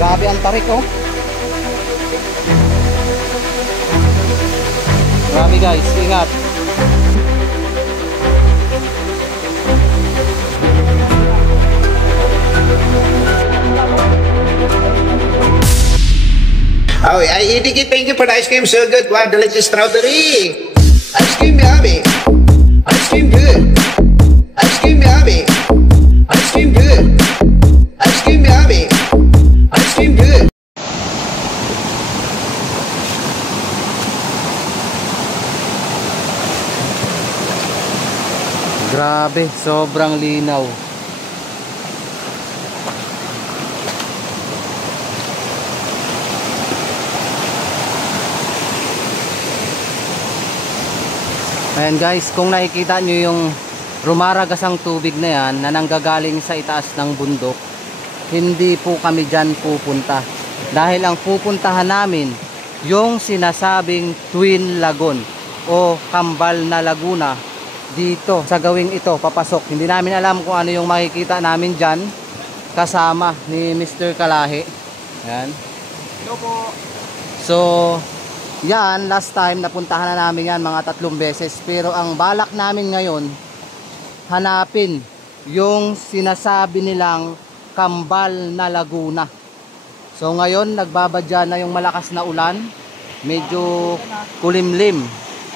Grabe ang tarik, oh. Grabe guys, ingat. Oh, Idiki, thank you for the ice cream. So good. Wow, delicious strawberry. Ice cream yummy. Ice cream good. Ice cream yummy. Ice cream good. Ice cream yummy. Ice cream good. Grabe, sobrang linaw. Ayan guys, kung nakikita nyo yung rumaragasang tubig na yan na nanggagaling sa itaas ng bundok, hindi po kami dyan pupunta. Dahil ang pupuntahan namin, yung sinasabing Twin Lagoon o Kambal na Laguna, dito sa gawing ito, papasok. Hindi namin alam kung ano yung makikita namin dyan, kasama ni Mr. Kalahi. Ayan. Hello po. So, yan, last time napuntahan na namin yan mga 3 beses. Pero ang balak namin ngayon, hanapin yung sinasabi nilang Kambal na Laguna. So ngayon, nagbabadya na yung malakas na ulan. Medyo kulimlim.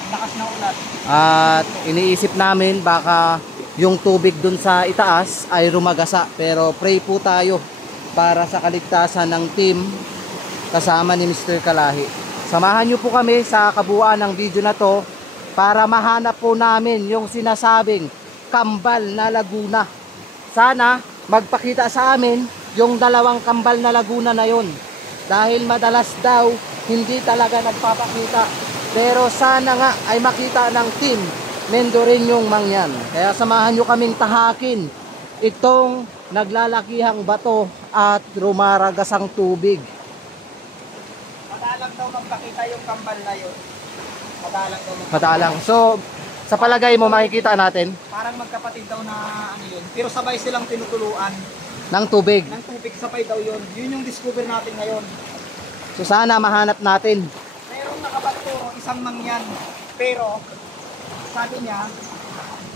Lakas na ulan. At iniisip namin baka yung tubig dun sa itaas ay rumagasa. Pero pray po tayo para sa kaligtasan ng team kasama ni Mr. Kalahi. Samahan nyo po kami sa kabuuan ng video na to para mahanap po namin yung sinasabing Kambal na Laguna. Sana magpakita sa amin yung 2 Kambal na Laguna na yon. Dahil madalas daw hindi talaga nagpapakita. Pero sana nga ay makita ng team Mendoreñong Mangyan. Kaya samahan nyo kaming tahakin itong naglalakihang bato at rumaragasang tubig. Madalang daw magpakita yung kambal na yun. Madalang daw magpakita. Madalang. So, sa palagay mo makikita natin Parang magkapatid daw na ano yun. Pero sabay silang tinutuluan ng tubig. ng tubig, sabay daw yun. Yun yung discover natin ngayon. So sana mahanap natin. Mayroong nakapagturo isang mangyan. Pero sabi niya,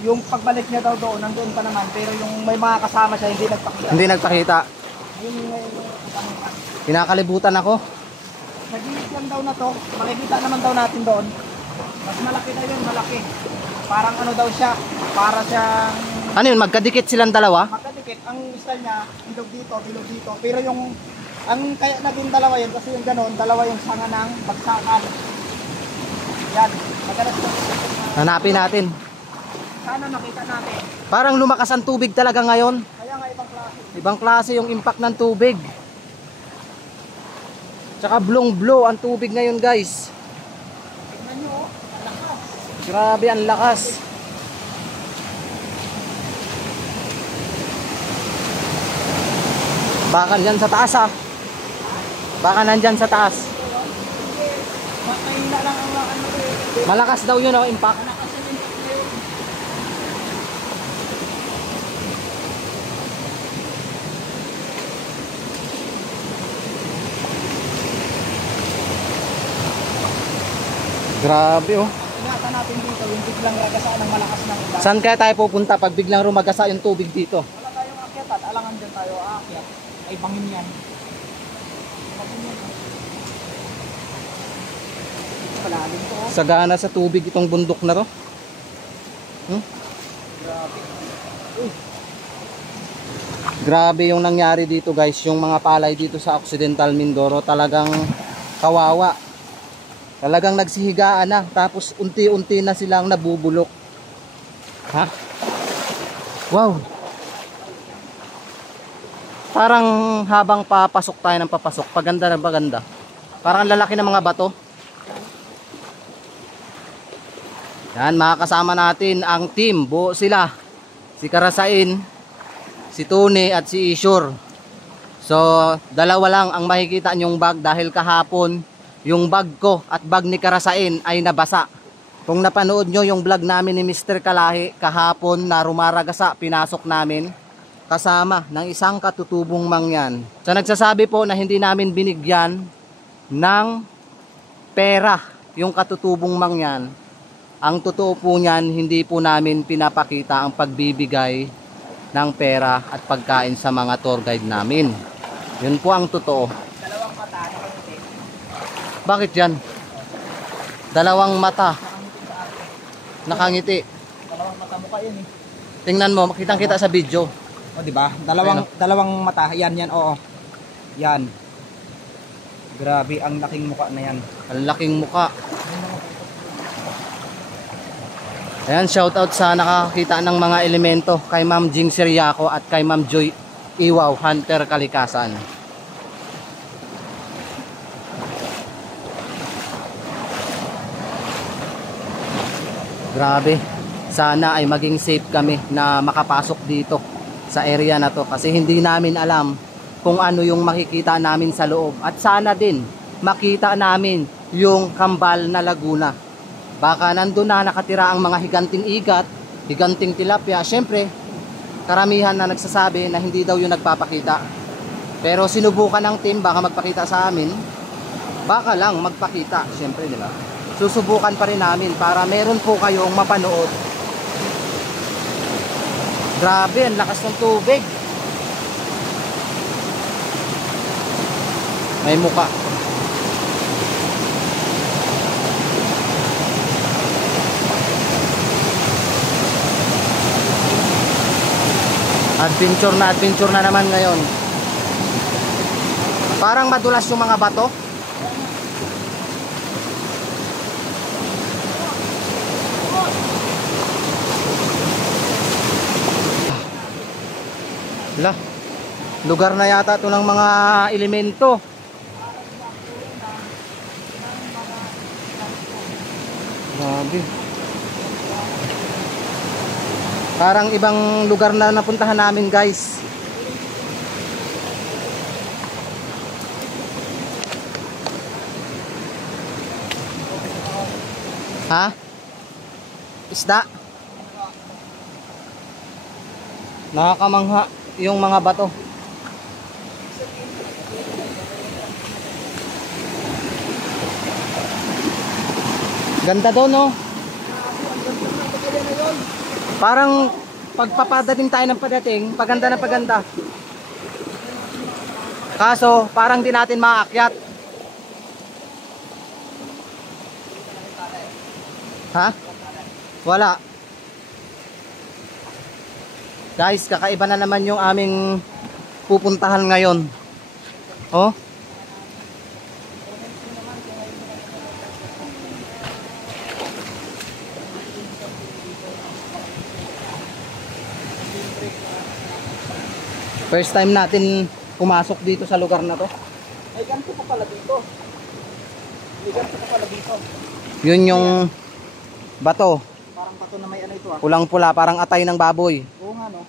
yung pagbalik niya daw doon, nandoon pa naman. Pero yung may mga kasama siya, hindi nagpakita. Hindi nagpakita. Yun yung katanungan. Kinakalibutan ako. Nag-iit lang daw na to. Makikita naman daw natin doon. Mas malaki na yun, malaki. Parang ano daw siya, para siyang Ano yun, magkadikit silang dalawa? magkadikit. Ang style niya, bilog dito. Pero yung, ang kaya naging dalawa yun, kasi yung gano'n, dalawa yung sanga ng bagsakan. Yan, madalas na. Hanapin natin. Sana nakita natin. Parang lumakas ang tubig talaga ngayon. Kaya nga ibang klase. Ibang klase yung impact ng tubig. Tsaka blong-blow ang tubig ngayon guys. Tignan nyo, ang lakas. Grabe ang lakas. Baka nandyan sa taas ah. Baka nandyan sa taas. Mahina lang ang ano eh. Malakas daw yun ang impact. Malakas yung impact na yun. Grabe oh. Ingatan natin dito, yung biglang ragasaan ng malakas ng ulan. Saan kaya tayo pupunta pag biglang rumagasa yung tubig dito? Wala tayong akyat at alangan dyan tayo aakyat. Ay bangin yan. Bangin yan. Palalim to. Sagana sa tubig itong bundok na to. Grabe. Grabe yung nangyari dito guys. Yung mga palay dito sa Occidental Mindoro talagang kawawa. Talagang nagsihigaan na. Tapos unti-unti na silang nabubulok. Ha? Wow. Parang habang papasok tayo ng papasok, paganda na paganda. Parang ang lalaki ng mga bato. Yan, makakasama natin ang team. Buo sila. Si Karasain, si Tony at si Ishur. So, dalawa lang ang makikita nyong bag dahil kahapon yung bag ko at bag ni Karasain ay nabasa. Kung napanood nyo yung vlog namin ni Mr. Kalahi kahapon na rumaragasa, pinasok namin. kasama ng isang katutubong mangyan. Sa nagsasabi po na hindi namin binigyan ng pera yung katutubong mangyan, ang totoo po niyan, hindi po namin pinapakita ang pagbibigay ng pera at pagkain sa mga tour guide namin. Yun po ang totoo. Dalawang mata, nakangiti. Bakit yan? Dalawang mata nakangiti. Dalawang mata mukha yun eh. Tingnan mo, makitang kita sa video. O di ba? Dalawang mata, yan, oo. Yan. Grabe, ang laking mukha na yan. Ang laking muka. Ayan, shoutout sa nakakita ng mga elemento kay Ma'am Jing Siriaco at kay Ma'am Joy Iwaw, Hunter Kalikasan. Grabe. Sana ay maging safe kami na makapasok dito sa area na to kasi hindi namin alam kung ano yung makikita namin sa loob. At sana din makita namin yung Kambal na Laguna. Baka nandun na nakatira ang mga higanting igat, higanting tilapia. Siyempre, karamihan na nagsasabi na hindi daw yung nagpapakita. Pero sinubukan ng team baka magpakita sa amin. Baka lang magpakita, siyempre, di ba? Susubukan pa rin namin para meron po kayong mapanood. Grabe, ang lakas ng tubig. May muka. Adventure na naman ngayon. Parang madulas yung mga bato. Lah, lugar na yata ito ng mga elemento. Grabe. Parang ibang lugar na napuntahan namin, guys. Ha? Isda? Nakakamangha yung mga bato. Ganda doon, no? Parang pagpapadating tayo ng padating, paganda na paganda. Kaso, parang di natin maakyat. Ha? Wala. Guys, kakaiba na naman yung aming pupuntahan ngayon. Oh. First time natin pumasok dito sa lugar na to. Ay, ganito pa pala dito. Ay, ganito pa pala dito. Yun yung bato. Parang bato na may ano ito ah. Pulang pula, parang atay ng baboy. Oo nga no.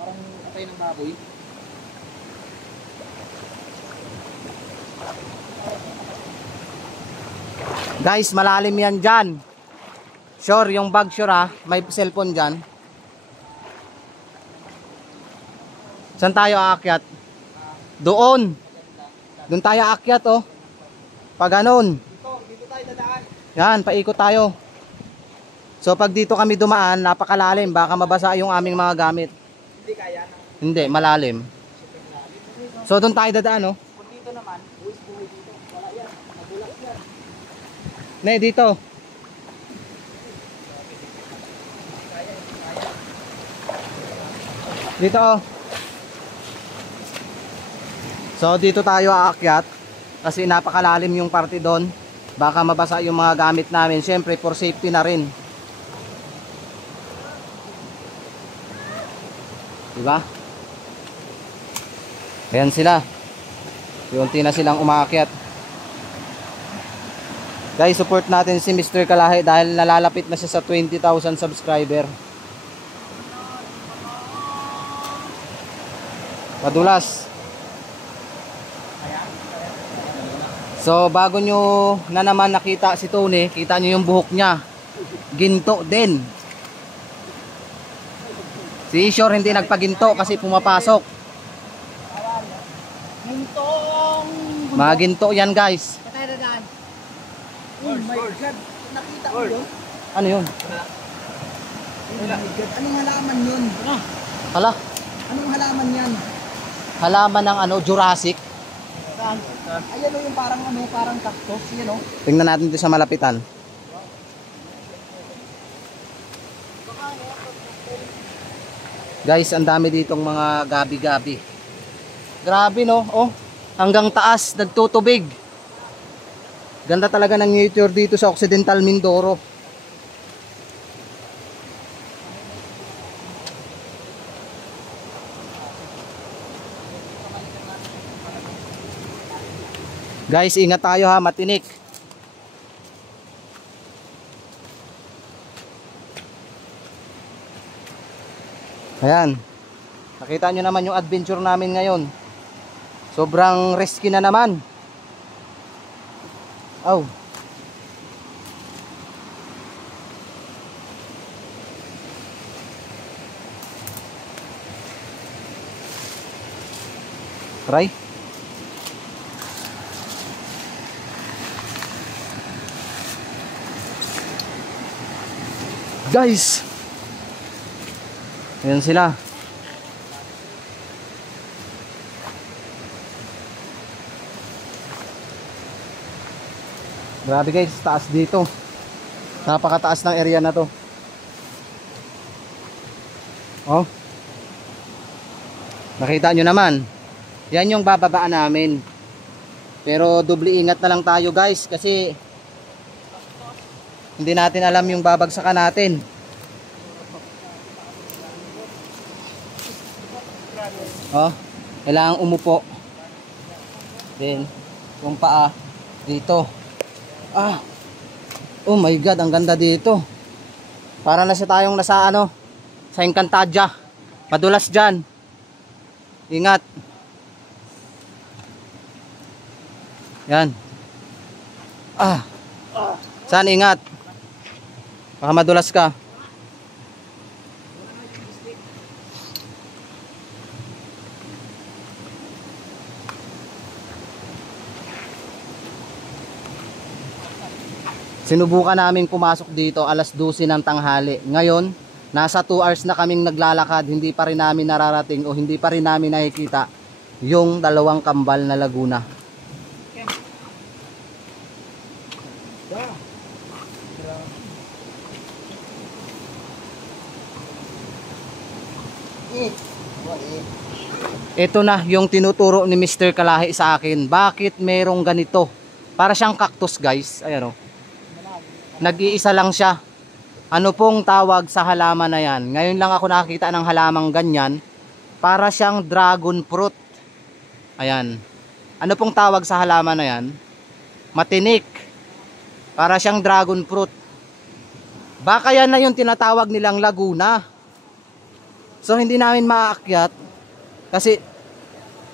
Parang atay ng baboy. Guys, malalim yan dyan. Sure, yung bag sure ha. May cellphone dyan. Saan tayo aakyat? Doon. Doon tayo aakyat oh. Pag ganon. Dito tayo dadaan. Yan, paikot tayo. So pag dito kami dumaan, napakalalim. Baka mabasa yung aming mga gamit. Hindi kaya na. Hindi, malalim. So doon tayo dadaan oh. Kung dito naman, buwis buhay dito. Wala yan. Nagulak yan. Ne, dito. Dito oh. So dito tayo aakyat kasi napakalalim yung parte doon. Baka mabasa yung mga gamit namin. Siyempre for safety na rin. Diba? Ayan sila. Unti na silang umaakyat. Guys, support natin si Mr. Kalahi dahil nalalapit na siya sa 20,000 subscriber. Madulas. So bago nyo na naman nakita si Tony, kita nyo yung buhok niya. Ginto din. Si Ishor hindi nagpaginto kasi pumapasok. Gintong Mga ginto yan guys. patay na daan. Oh my God. Nakita mo yun? Ano yun? Oh my God. Anong halaman yun? Hala, Anong halaman yan? halaman ng ano, Jurassic. Saan? Ayan o yung parang ano, parang cactus. Yan o. Tingnan natin ito sa malapitan. Guys, ang dami ditong mga gabi-gabi. Grabe no, oh. Hanggang taas, nagtutubig. Ganda talaga ng nature dito sa Occidental Mindoro. Guys, ingat tayo ha, matinik. Ayan. Nakita nyo naman yung adventure namin ngayon. Sobrang risky na naman. Oh. Try. Guys. Ayan sila. Grabe guys, taas dito. Napakataas ng area na to. Oh. Nakita nyo naman. Yan yung bababaan namin. Pero doble ingat na lang tayo guys kasi hindi natin alam yung babagsakan natin. Oh, kailangang umupo. Then, yung paa dito. Ah. Oh my God, ang ganda dito. Para na siya tayong nasa ano, sa Encantadia. Madulas diyan. Ingat. Yan. Ah. Saan ingat? Baka madulas ka. Sinubukan namin pumasok dito alas 12 ng tanghali. Ngayon, nasa 2 hours na kaming naglalakad, hindi pa rin namin nararating o hindi pa rin namin nakikita yung dalawang kambal na Laguna. Ito na yung tinuturo ni Mr. Kalahi sa akin. Bakit merong ganito? Para siyang cactus guys. Ayan o. Nag-iisa lang siya. Ano pong tawag sa halaman na yan? Ngayon lang ako nakakita ng halamang ganyan. Para siyang dragon fruit. Ayan. Ano pong tawag sa halaman na yan? Matinik. Para siyang dragon fruit. Baka yan na yung tinatawag nilang Laguna. So hindi namin maaakyat kasi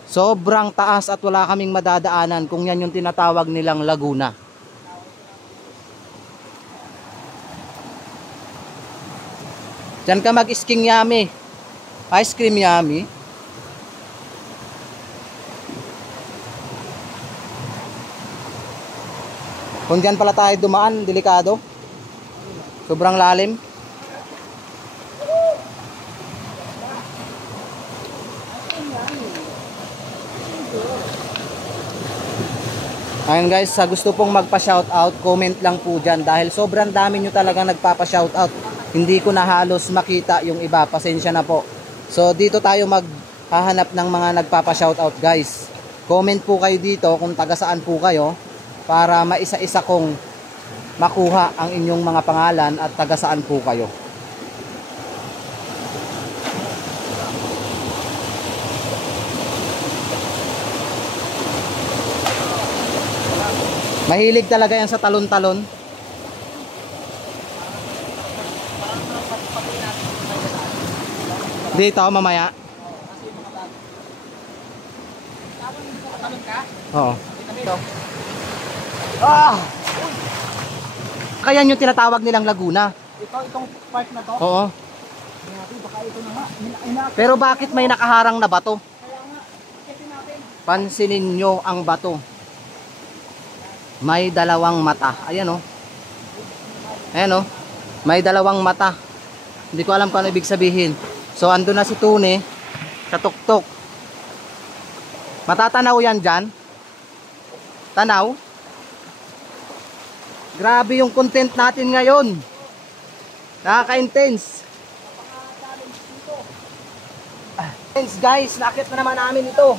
sobrang taas at wala kaming madadaanan kung yan yung tinatawag nilang Laguna. Diyan ka mag-sking yummy. Ice cream yummy. Kung diyan pala tayo dumaan, delikado. Sobrang lalim. Ayun guys, sa gusto pong magpa-shoutout, comment lang po dyan dahil sobrang dami nyo talagang nagpapa-shoutout. Hindi ko na halos makita yung iba, pasensya na po. So dito tayo maghahanap ng mga nagpapa-shoutout guys. Comment po kayo dito kung taga saan po kayo para maisa-isa kong makuha ang inyong mga pangalan at taga saan po kayo. Mahilig talaga yan sa talon-talon. Dito mamaya. Oo. Ah! Kaya yung tinatawag nilang Laguna. Itong part na to. Oo. Baka ito na nga. Inaakit. Pero bakit may nakaharang na bato? Kaya nga, akitin natin. Pansinin nyo ang bato. May dalawang mata. Ayan oh. Ayan oh. May dalawang mata. Hindi ko alam kung ano ibig sabihin. So ando na si Tune sa tuktok. Matatanaw yan dyan. Tanaw. Grabe yung content natin ngayon. Nakaka-intense. Intense guys, nakit na naman namin ito.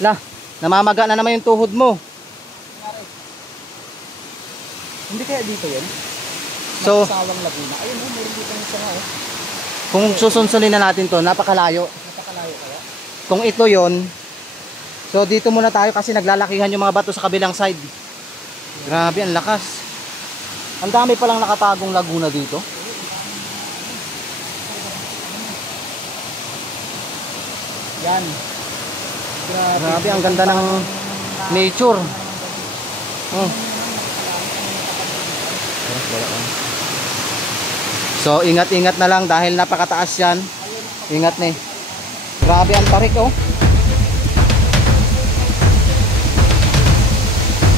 Lah, namamaga na naman yung tuhod mo. Hindi kaya dito yun? So, Sawang Laguna. Ayun oh, meron dito yung sana oh. kung susunsunin na natin to, napakalayo. Napakalayo kaya. Kung ito yon, so dito muna tayo kasi naglalakihan yung mga bato sa kabilang side. Grabe, ang lakas. Ang dami palang nakatagong laguna dito. Yan. Grabe, ang ganda ng nature. Oh. So, ingat-ingat na lang dahil napakataas yan. Ingat na eh. Grabe ang tarik oh.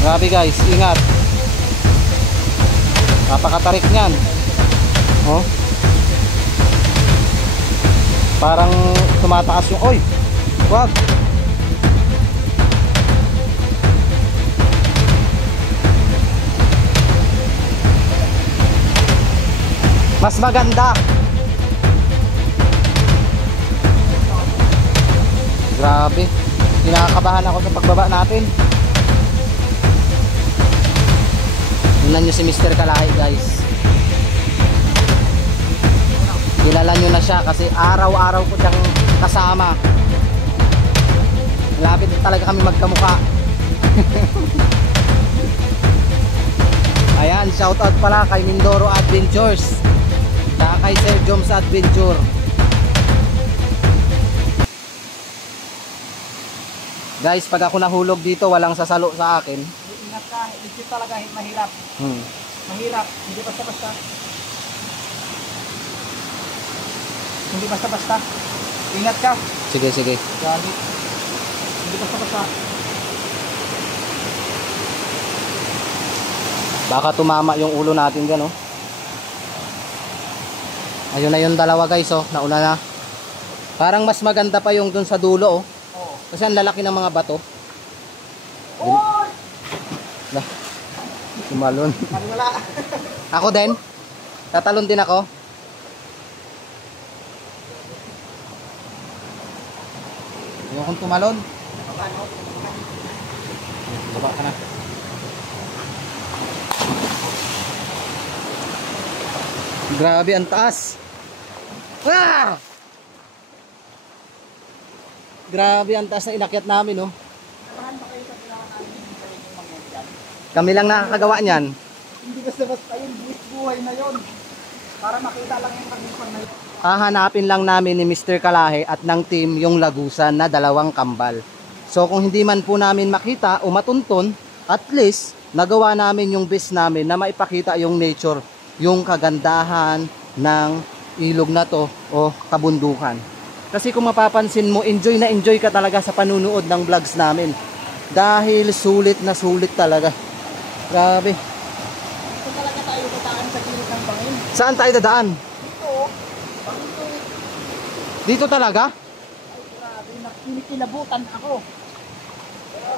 Grabe guys, ingat. Napakatarik niyan. Oh. Parang tumataas yung, oy. Wag. Mas maganda. Grabe. Kinakabahan ako sa pagbaba natin. Tingnan nyo si Mr. Kalahi guys. Kilala nyo na siya kasi araw-araw ko siyang kasama. Malapit talaga kami magkamukha. Ayan, shoutout pala kay Mindoro Adventures. Saka kay Sir Joms Adventure. Guys, pag ako nahulog dito, walang sasalo sa akin. Ingat ka, legit talaga, mahirap. Mahirap, hindi basta-basta. Hindi basta-basta. Ingat ka. Sige, sige. Gali. Hindi basta-basta. Baka tumama yung ulo natin dyan, oh. Ayun na yung dalawa guys, oh. Nauna na. Parang mas maganda pa yung dun sa dulo, oh. Oo. Kasi ang lalaki ng mga bato. Oy! Lah, tumalon. Wala. Ako din. Tatalon din ako. Ayokong tumalon. Baba ka na. Grabe ang taas. Ah! Grabe ang taas na inakyat namin, oh. Kami lang nakakagawa niyan. Hindi basta-basta yun, buhay na yun. Para makita lang yung kagipang na yun. Hahanapin lang namin ni Mr. Kalahi at ng team yung lagusan na 2 kambal. So kung hindi man po namin makita o matuntun, at least nagawa namin yung best namin na maipakita yung nature, yung kagandahan ng ilog na to o kabundukan. Kasi kung mapapansin mo, enjoy na enjoy ka talaga sa panunood ng vlogs namin. Dahil sulit na sulit talaga. Grabe. Dito talaga tayo dadaan sa gilid ng bangin. Saan tayo dadaan? Dito, bangito. Dito talaga? Ay, grabe, kinikilabutan ako. Pero,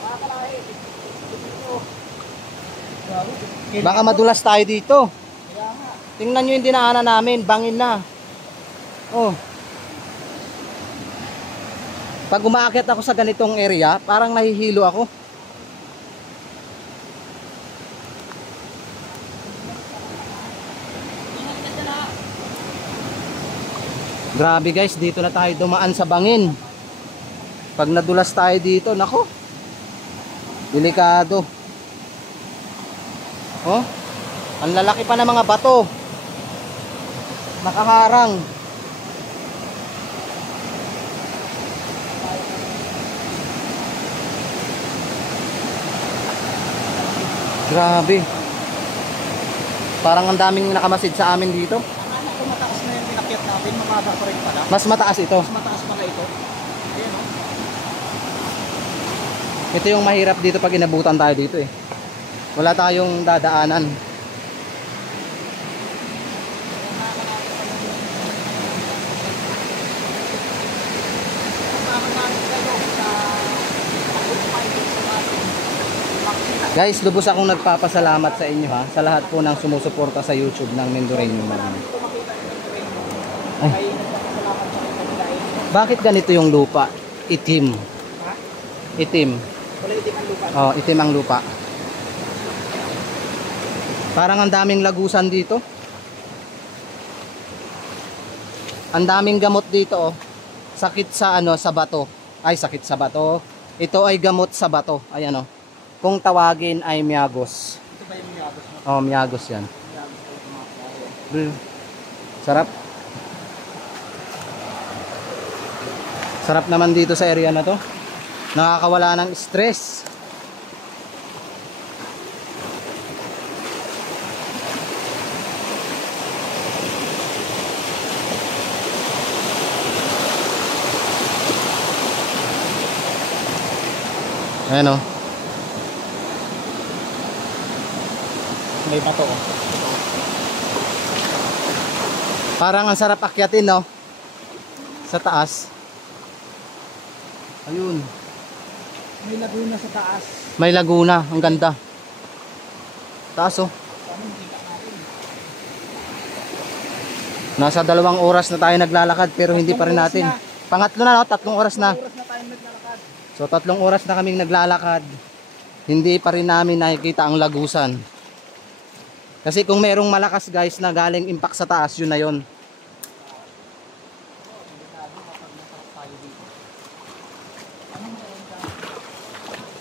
mga kalahi, dito. Grabe. Baka madulas tayo dito. Kaya nga. Tingnan nyo yung dinaanan namin, bangin na. Oh. Pag umaakyat ako sa ganitong area, parang nahihilo ako. Grabe guys, dito na tayo dumaan sa bangin. Pag nadulas tayo dito, nako. Delikado. Oh. Ang lalaki pa ng mga bato. Nakaharang. Grabe. Parang ang daming nakamasid sa amin dito. Akala ko mataas na yung pinakyat natin, mababa pa rin pala. Mas mataas ito. Mas mataas pala ito. Ayan o. Ito yung mahirap dito pag inabutan tayo dito eh. Wala tayong dadaanan. Guys, lubos akong nagpapasalamat sa inyo ha, sa lahat po ng sumusuporta sa YouTube ng Mendoreño Man. Ay. Bakit ganito yung lupa? Itim. Ha? Itim. Wala itim ang lupa. Oh, itim ang lupa. Parang ang daming lagusan dito. Ang daming gamot dito oh. Sakit sa ano, sa bato. Ay, sakit sa bato. Ito ay gamot sa bato. Ayan oh. Kung tawagin ay miyagos. Ito ba yung miyagos mo? Oh, miyagos yan. Miyagos ko yung mga kaya. Sarap. Sarap naman dito sa area na to. Nakakawala ng stress. Ayan o. May bato oh. Parang ang sarap akyatin no. Sa taas. Ayun. May laguna sa taas. May laguna. Ang ganda. Taas oh. Nasa 2 oras na tayo naglalakad pero hindi pa rin natin. Pangatlo na no? 3 oras na. 3 oras na tayo naglalakad. So 3 oras na kaming naglalakad. Hindi pa rin namin nakikita ang lagusan. Kasi kung merong malakas guys na galing impact sa taas, yun na yun.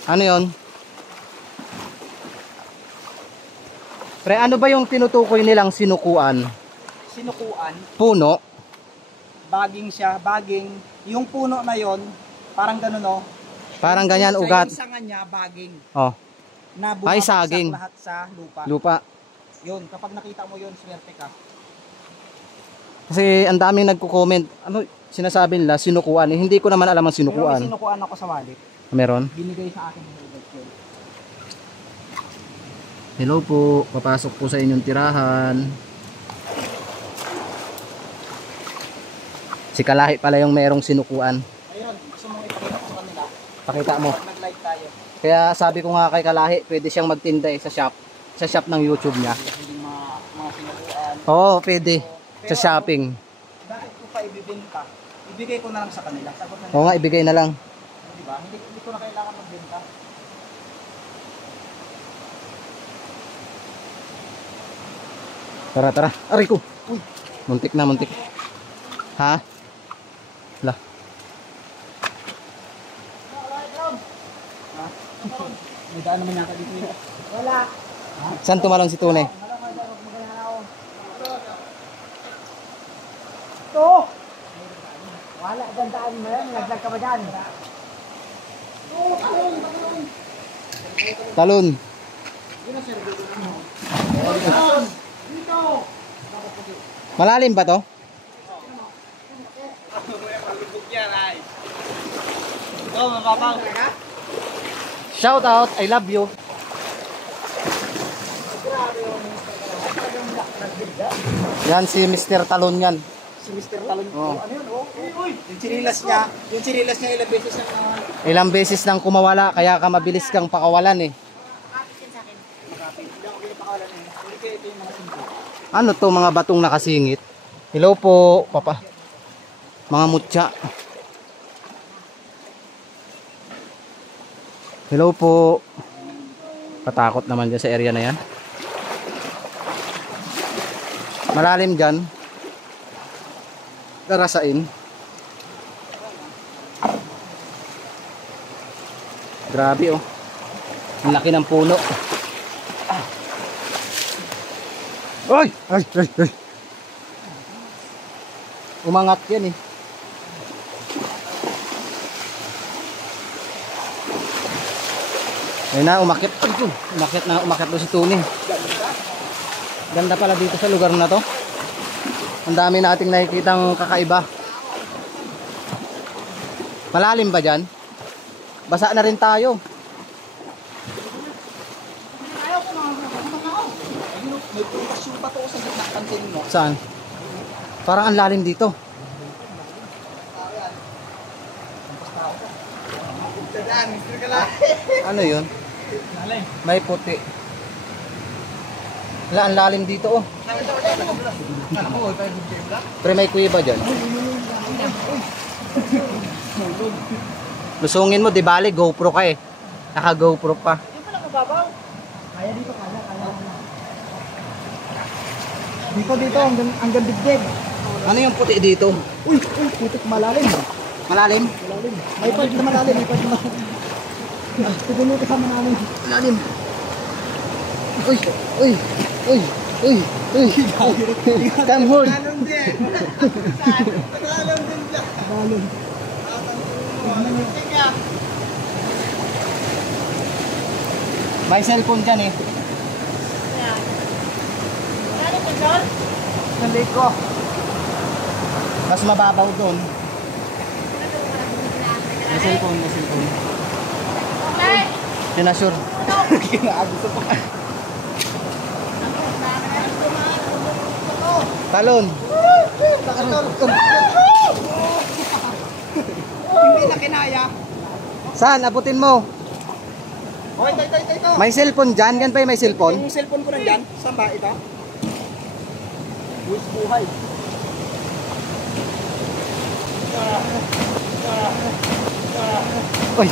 Ano yun? Pre, ano ba yung tinutukoy nilang sinukuan? Sinukuan. Puno? Baging siya. Baging. Yung puno na yon parang ganun oh. Parang ganyan ugat. Yung sanga niya, baging. Oh, Na ay, saging. lahat sa lupa. lupa. Yun, kapag nakita mo yun, swerte ka. Kasi ang daming nagko-comment. Ano sinasabi nila? Sinukuan. Eh, hindi ko naman alam ang Pero may sinukuan. sinukuan ako sa wallet. Meron? Binigay sa akin ng wallet yun. Hello po, papasok po sa inyong tirahan. Si Kalahi pala yung merong sinukuan. Ayun, gusto mong ipakita ko sa kanila. Pakita mo. Pag nag-live tayo, Kaya sabi ko nga kay Kalahi, pwede siyang magtinda sa shop. Sa shop ng YouTube niya. hindi mga sinukuan. Oo, pwede. Sa shopping. Bakit ko pa ibibenta? Ibigay ko na lang sa kanila. Sagot na Oo nga, ibigay na lang. Diba? Hindi ko na kailangan magbenta. Tara, tara. Aray ko. Uy. Muntik na, muntik. Ha? Lah. May daan naman yata dito. Wala. Saan tumalon si Tune? Ito! Wala, gandaan mo yan. Naglag ka ba dyan? Talon. Malalim ba to? Ito, mababaw. Shout out, I love you. Yan si Mr. Talon yan. Si Mr. Talon. Oo. Ano yun? Oh? Yung chinilas niya, ilang beses na Ilang beses nang kumawala, kaya ka mabilis kang pakawalan eh. Ano to, mga batong nakasingit? Hello po, papa. Mga mutya. Hello po. Patakot naman dyan sa area na yan. Malalim dyan. Darasain. Grabe oh. Ang laki ng puno. Ay! Ay! Ay! Ay! Umangat yan eh. Ayun na, umakyat. Umakyat doon si Tony. Ganda pala dito sa lugar na to. Ang dami nating nakikitang kakaiba. Malalim ba dyan? Basa na rin tayo. May prutas yung bato sa gitna ng kantin mo. Saan? Parang ang lalim dito. Ano yun? May puti. Wala, ang lalim dito oh. Pre, may kuiba dyan. Lusungin mo, di bali, GoPro ka eh. Naka GoPro pa. Yung pala mababaw. Kaya dito, kaya. Dito, hanggang digdig. Ano yung puti dito? Uy, putik malalim. Malalim? Malalim. May part na malalim, may part na malalim. Tugulo ka sa malalim. Malalim. Uy, uy, uy, uy, uy. Come hold. Balon. May cellphone dyan eh. Nalik ko. Mas mababaw doon. May cellphone, may cellphone. Sinasure. Kinaagusto pa. Talon. Hindi na kinaya. Saan? Abutin mo. Okay, ito. May cellphone dyan. Gan pa yung may cellphone? Yung cellphone ko nandyan. Saan ba ito? Buhay. Uy,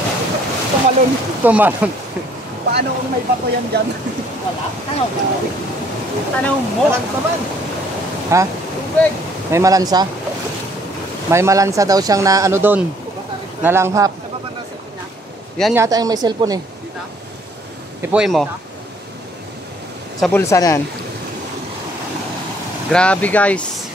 Tumalon. tumalon. Paano kung may bato yan dyan? Wala. Tanaw mo. Walang saman. Ha? Tubig. May malansa? May malansa daw siyang na ano doon. Nalanghap. Sa baba na cellphone niya. Yan yata yung may cellphone eh. Dito. Ipuin mo. Sa bulsa na yan. Grabe guys.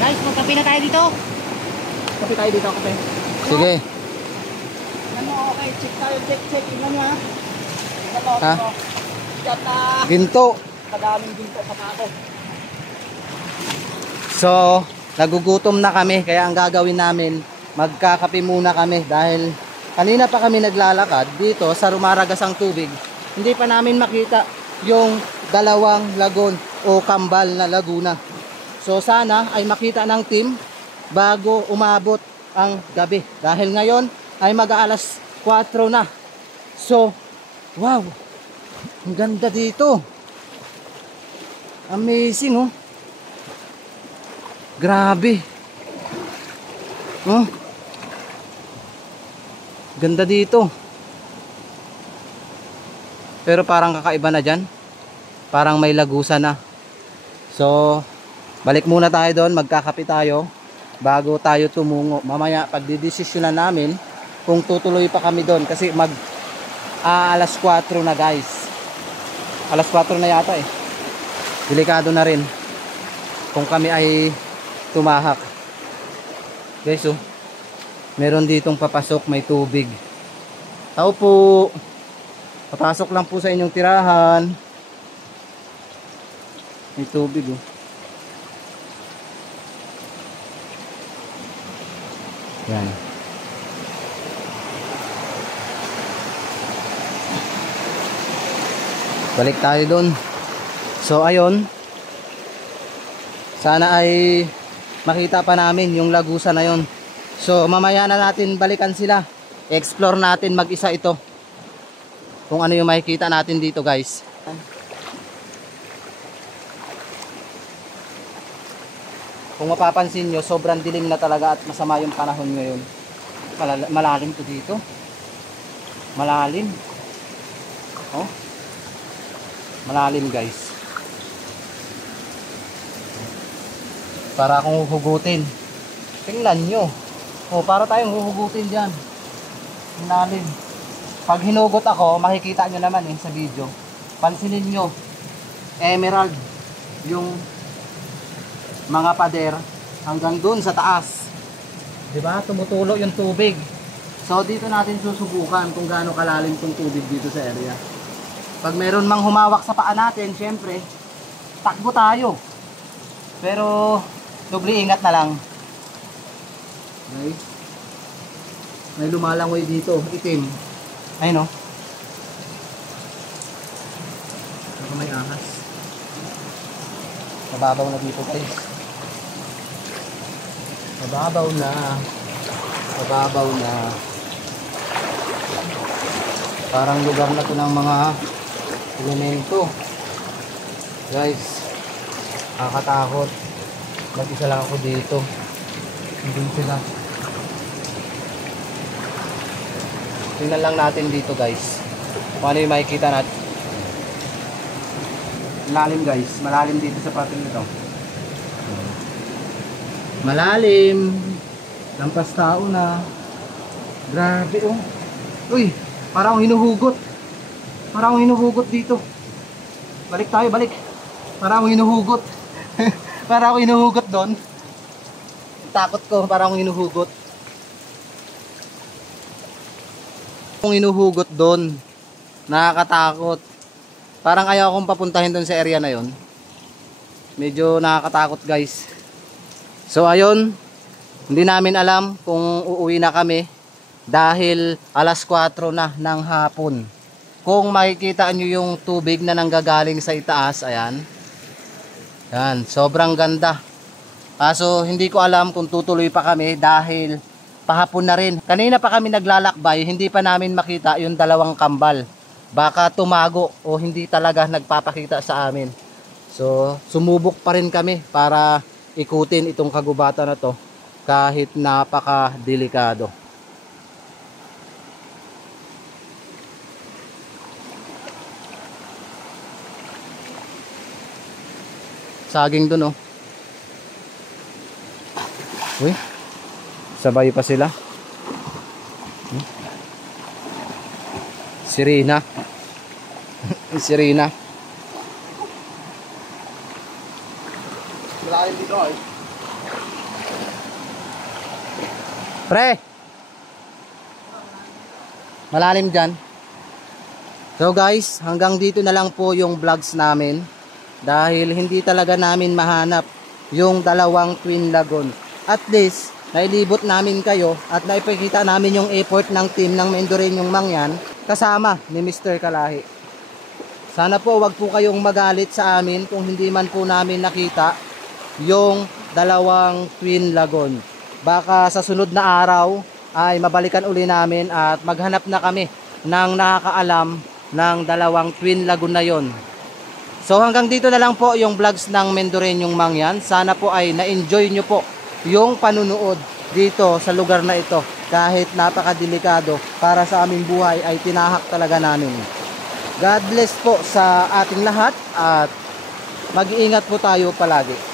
Guys, magkape na tayo dito. Kape tayo dito, kape. Sige. Ano, okay, check tayo, check. Tingnan nyo ha. Ito, Ha? ito. Yata. Ginto. Kadaming ginto sa ako. So, nagugutom na kami. Kaya ang gagawin namin, magkakape muna kami. Dahil kanina pa kami naglalakad dito sa rumaragasang tubig. Hindi pa namin makita yung dalawang lagon o kambal na laguna. So sana ay makita ng team bago umabot ang gabi. Dahil ngayon ay mag-aalas 4 na. So, wow! Ang ganda dito. Amazing oh. Grabe. Oh. Ganda dito. Pero parang kakaiba na dyan. Parang may lagusan na. So, balik muna tayo doon, magkakape tayo bago tayo tumungo. Mamaya pagdidesisyonan namin kung tutuloy pa kami doon kasi alas 4 na guys. Alas 4 na yata eh. Delikado na rin kung kami ay tumahak. Guys oh, meron ditong papasok, may tubig. Tao po. Papasok lang po sa inyong tirahan. May tubig oh. Yan. Balik tayo doon. So ayun. Sana ay makita pa namin yung lagusan na yon. So mamaya na natin balikan sila. Explore natin mag-isa ito. Kung ano yung makikita natin dito guys. Kung mapapansin nyo, sobrang dilim na talaga at masama yung panahon ngayon. Malalim to dito. Malalim. Oh. Malalim guys. Para akong huhugutin. Tingnan nyo. Oh, para tayong huhugutin dyan. Malalim. Pag hinugot ako, makikita nyo naman sa video. Pansinin nyo. Emerald. yung mga pader hanggang dun sa taas. 'Di ba? Tumutulo yung tubig. So dito natin susubukan kung gaano kalalim tong tubig dito sa area. Pag meron mang humawak sa paa natin, syempre, takbo tayo. Pero doble ingat na lang. Okay? May lumalangoy dito, itim. Ayun, no? Baka may ahas. Mababaw na dito, guys. Mababaw na. Mababaw na. Parang lugar na to ng mga elemento. Guys, nakakatakot. Mag-isa lang ako dito. Hindi sila. Tingnan lang natin dito, guys. Kung ano yung makikita natin. Malalim, guys. Malalim dito sa pating nito. Malalim. Lampas tao na. Grabe, oh. Uy, parang hinuhugot. Parang hinuhugot dito. Balik tayo, balik. Parang hinuhugot. Parang hinuhugot doon. Takot ko, parang hinuhugot. Kung hinuhugot doon, nakakatakot. Parang ayaw akong papuntahin doon sa area na yon. Medyo nakakatakot, guys. So ayun, hindi namin alam kung uuwi na kami dahil alas 4 na ng hapon. Kung makikita nyo yung tubig na nanggagaling sa itaas, ayan. Yan, sobrang ganda. Kaso hindi ko alam kung tutuloy pa kami dahil pahapon na rin. Kanina pa kami naglalakbay, hindi pa namin makita yung dalawang kambal. Baka tumago o hindi talaga nagpapakita sa amin. So, sumubok pa rin kami para ikutin itong kagubatan na to kahit napaka-delikado. Saging dun, oh. Uy, sabay pa sila. Sirena. Sirena. Malalim dito ay. Pre! Malalim dyan. So guys, hanggang dito na lang po yung vlogs namin. Dahil hindi talaga namin mahanap yung dalawang twin lagoon. At least, nailibot namin kayo at naipakita namin yung effort ng team ng Mendoreñong Mangyan kasama ni Mr. Kalahi. Sana po wag po kayong magalit sa amin kung hindi man po namin nakita yung dalawang twin lagoon. Baka sa sunod na araw ay mabalikan uli namin at maghanap na kami ng nakakaalam ng dalawang twin lagoon na yon. So hanggang dito na lang po yung vlogs ng Mendoreñong Mangyan. Sana po ay na-enjoy nyo po yung panunood dito sa lugar na ito. Kahit napakadelikado para sa aming buhay ay tinahak talaga namin. God bless po sa ating lahat at mag-iingat po tayo palagi.